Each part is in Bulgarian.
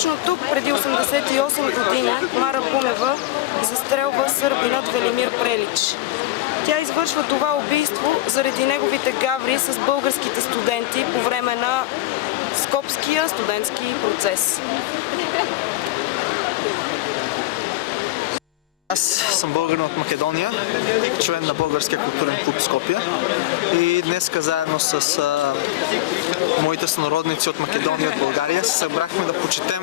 Точно тук, преди 88 години, Мара Бунева застрелва сърбинът Велимир Прелич. Тя извършва това убийство заради неговите гаври с българските студенти по време на Скопския студентски процес. Аз съм българин от Македония, член на Българския културен клуб Скопие и днес заедно с моите сънародници от Македония и от България се събрахме да почетем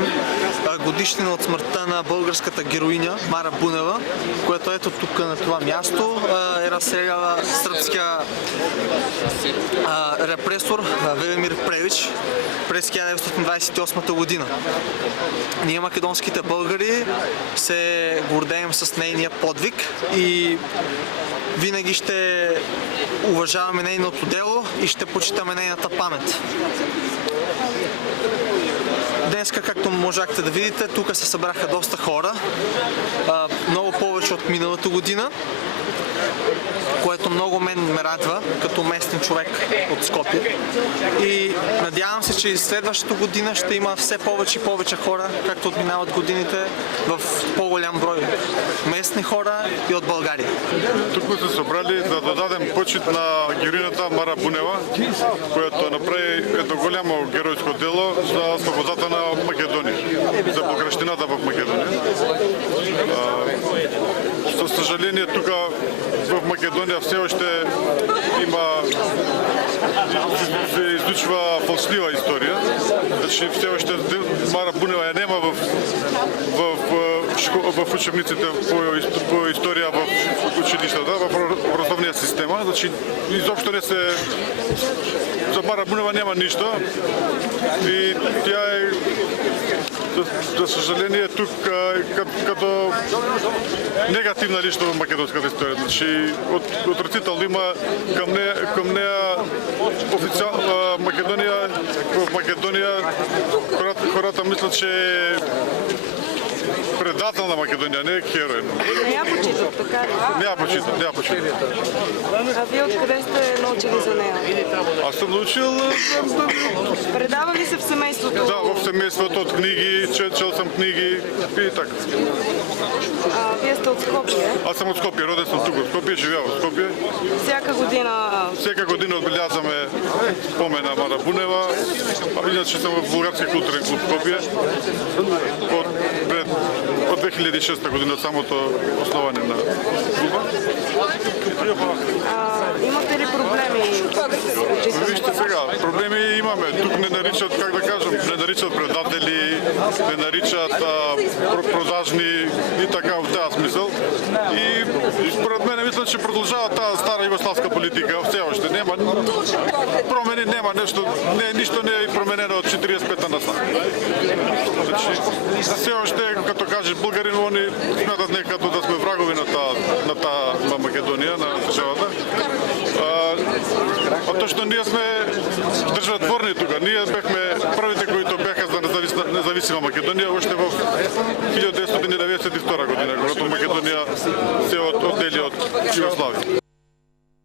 годишнина от смъртта на българската героиня Мара Бунева, която ето тук на това място е разстреляла сръбския репресор Велимир Прелич през 1928 година. Ние, македонските българи, се гордеем с нейния подвиг и винаги ще уважаваме нейното дело и ще почитаме нейната памет. Днеска, както можахте да видите, тук се събраха доста хора, много повече от миналата година, което много ме радва като местен човек от Скопие. И надявам се, че и следващата година ще има все повече и повече хора, както отминават годините, в по-голям брой местни хора и от България. Тук сме се събрали да дадем почит на героинята Мара Бунева, която направи едно голямо геройско дело за свободата на Македония, за българщината в Македония. Със съжаление, тук в Македония все още се излучва фалшлива история. Значи все още Мара Бунева я няма в учебниците по история в училищата, в образовния система. Значи изобщо не се... За Мара Бунева няма нищо и тя е, за съжаление, тук като негативна лично в македонската история. Значи отрицателно има към нея официално в Македония хората мислят, че е предател на Македония, не е хероин. Не я почитат, така ли? Не я почитат. А вие откъде сте научили за нея? Аз съм научил... Предава ли се в семейството? Да, в семейството от книги, чел съм книги и така. Вие сте от Скопие? Аз съм от Скопие, роден съм тук от Скопие, живея в Скопие. Всяка година отбелязваме спомена Мара Бунева. Иначе съм в Българския културен клуб Скопие. От 2006 година самото основане на клуба. Имате ли проблеми? Вижте сега, проблеми имаме. Тук не наричат, как да кажем, не наричат предатели, не наричат продажни и така в този смисъл. И според мен мисля, че продължава тази стара югославска политика. Все още няма промени, няма нещо, нищо не е променено от 45-та насам. Все още, като кажеш българин, они смятат не като да сме врагови на Македония, на държавата. Точно ние сме държавотворни тук. Ние бяхме първите, които бяха за независима Македония, още в 1992 година, когато Македония се отдели от Югославия.